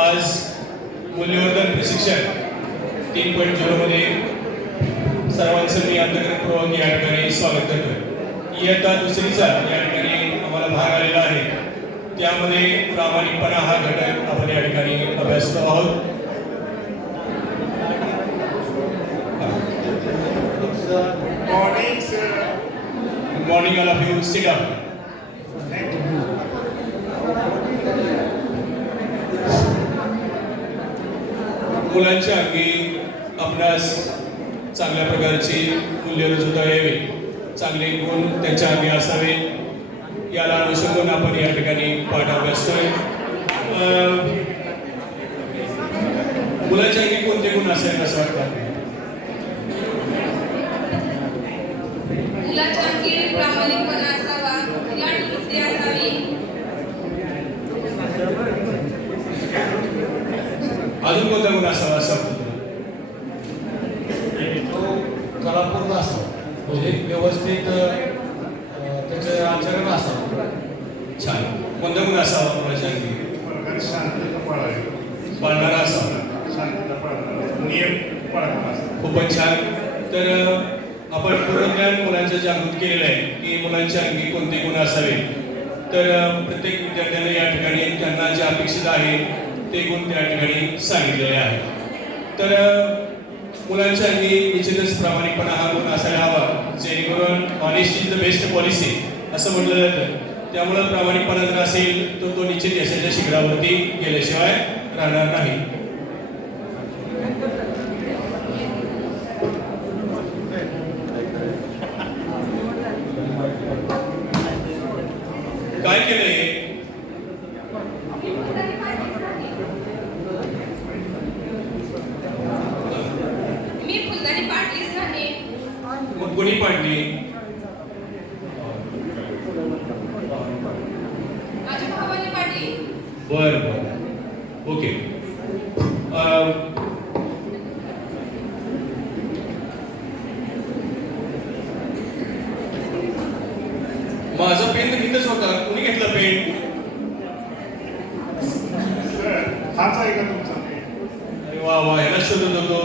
आज मूल्यवर्धन प्रशिक्षण 3.0 मध्ये सर्वांचं मी अंतर्गतपूर्वक या ठिकाणी स्वागत करतो। इयत्ता दुसरीचा या ठिकाणी आम्हाला भाग आलेला आहे, त्यामध्ये प्रामाणिकपणा हा घटक आपण या ठिकाणी अभ्यासतो आहोत। Good morning, all of you. Sit down. मुलांच्या अंगी आपणास चांगल्या प्रकारची मूल्य रुजवता यावी, चांगले गुण त्यांच्या अंगी असावे, याला अनुसरून आपण या ठिकाणी पाठ अभ्यासतोय। मुलांच्या अंगी कोणते गुण असावेत असं वाटतं? मुलाच्या अंगी प्रामाणिकपणा असावा, खिलाडी वृत्ती असावी, अजून कोणता गुण असावा असं वाटतं? तो कलापूर्ण असावा, म्हणजे व्यवस्थित त्याचं आचरण असावं। छान। कोणता गुण असावा मुलाच्या अंगी? पाळणारा असावा, नियम पाळणारा असावा। खूपच छान। तर आपण पूर्णज्ञान मुलांचं जागृत केलेलं आहे की मुलांच्या अंगी कोणते गुण असावे। तर प्रत्येक विद्यार्थ्याने या ठिकाणी त्यांना जे अपेक्षित आहे ते गुण त्या ठिकाणी सांगितलेले आहेत। तर मुलांच्या अंगी निश्चितच प्रामाणिकपणा हा गुण असायला हवा, जेणेकरून honesty is the best policy असं म्हटलं जातं। त्यामुळं प्रामाणिकपणा जर असेल तर तो निश्चित यशाच्या शिखरावरती गेल्याशिवाय राहणार नाही। काय केलंय? मी फुलदाणी पाडलीच नाही, मग कोणी पाडली? माझ्या भावाने पाडली। बर बर, ओके। माझा पेन इथंच होता, कुणी घेतला पेन? हाच आहे का तुमचा? अरे वा वा, याला शोधत होतो।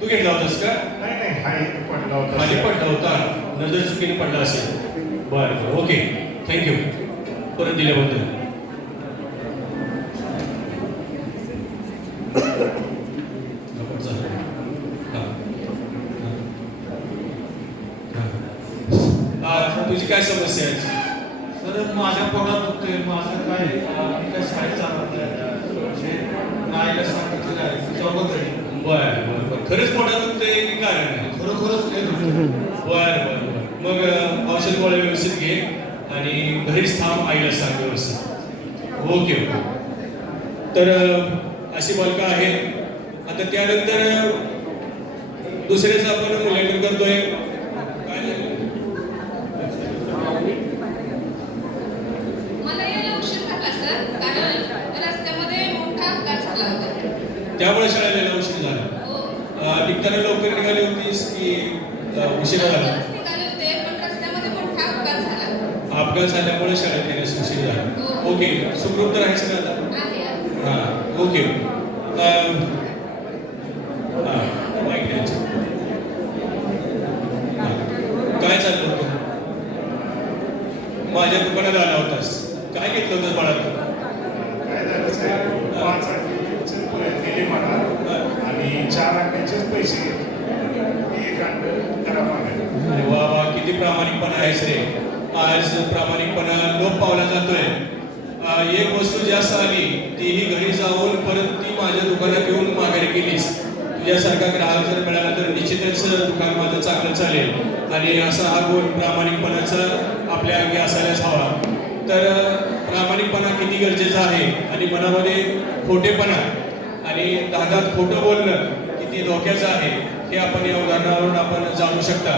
तू घेतला होतास का? नाही नाही, हा इथे पडला होता। खाली पडला होता, नजर चुकीने पडला असेल। बर बर, ओके, थँक्यू परत दिल्याबद्दल। तुझी काय समस्या आहे? सर माझ्या पोटात दुखते, माझं काय मी काय शाळेत जाणार नाही, म्हणजे नाईला सांगितलेलं आहे जबाबदारी। बर बर बर, खरंच पोटात दुखतंय की कारण आहे? खरोखरच नाही दुखत। बर बर बर, मग औषध गोळ्या व्यवस्थित घे आणि घरीच थांब, आईला सांग व्यवस्थित। Okay okay. तर अशी बालकं आहेत। आता त्यानंतर दुसऱ्याचं आपण मूल्यांकन करतोय। काय झालं? मला यायला उशीर झाला सर, कारण रस्त्यामध्ये मोठा अपघात झाला होता। त्यामुळे शाळेला यायला उशीर झाला। हो, निघताना लवकर निघाली होतीस की उशिरा झाला? लवकरच निघाले होते, पण रस्त्यामध्ये मोठा अपघात झाला। अपघात झाल्यामुळे शाळेत येण्यास उशीर झाला। हो. ओके, सुखरूप तर राहायचं का आता? आहे हां, ओके। माईक द्यायचं। काय चाललं होतं? माझ्या दुकानात आला होतास, काय घेतलं होतं बाळा तू? काय झालं साहेब, 5 अंड्याचे दिले मला आणि 4 अंड्याचेच पैसे घेतले। एक अंड जरा मागायला। अरे वा वा, किती प्रामाणिकपणा आहेस रे। आज प्रामाणिकपणा लोप पावला जातोय। एक वस्तू जास्त आली, तीही घरी जाऊन परत ती माझ्या दुकानात येऊन माघारी केलीस। तुझ्यासारखा ग्राहक जर मिळाला तर निश्चितच दुकान माझं चांगलं चालेल आणि असा हा गुण प्रामाणिकपणाचा आपल्या अंगी असायलाच हवा। तर प्रामाणिकपणा किती गरजेचा आहे आणि मनामध्ये खोटेपणा आणि धाकात खोटं बोलणं किती धोक्याचं आहे हे आपण या उदाहरणावरून आपण जाणू शकता।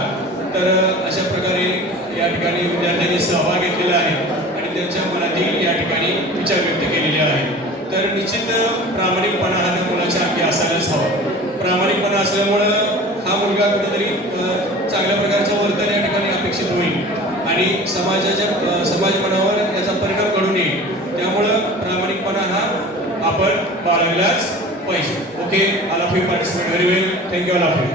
तर अशा प्रकारे या ठिकाणी विद्यार्थ्यांनी सहभाग घेतलेला आहे आणि त्यांच्या मनातील या ठिकाणी विचार व्यक्त केलेले आहेत। तर निश्चित प्रामाणिकपणा हा मुलाच्या अंगी असायलाच हवा। प्रामाणिकपणा असल्यामुळं हा मुलगा कुठेतरी चांगल्या प्रकारचं वर्तन या ठिकाणी अपेक्षित होईल आणि समाज मनावर याचा परिणाम घडून येईल। त्यामुळं प्रामाणिकपणा हा आपण बाळगलाच पाहिजे. Okay, all of you participate very well. Thank you all of you.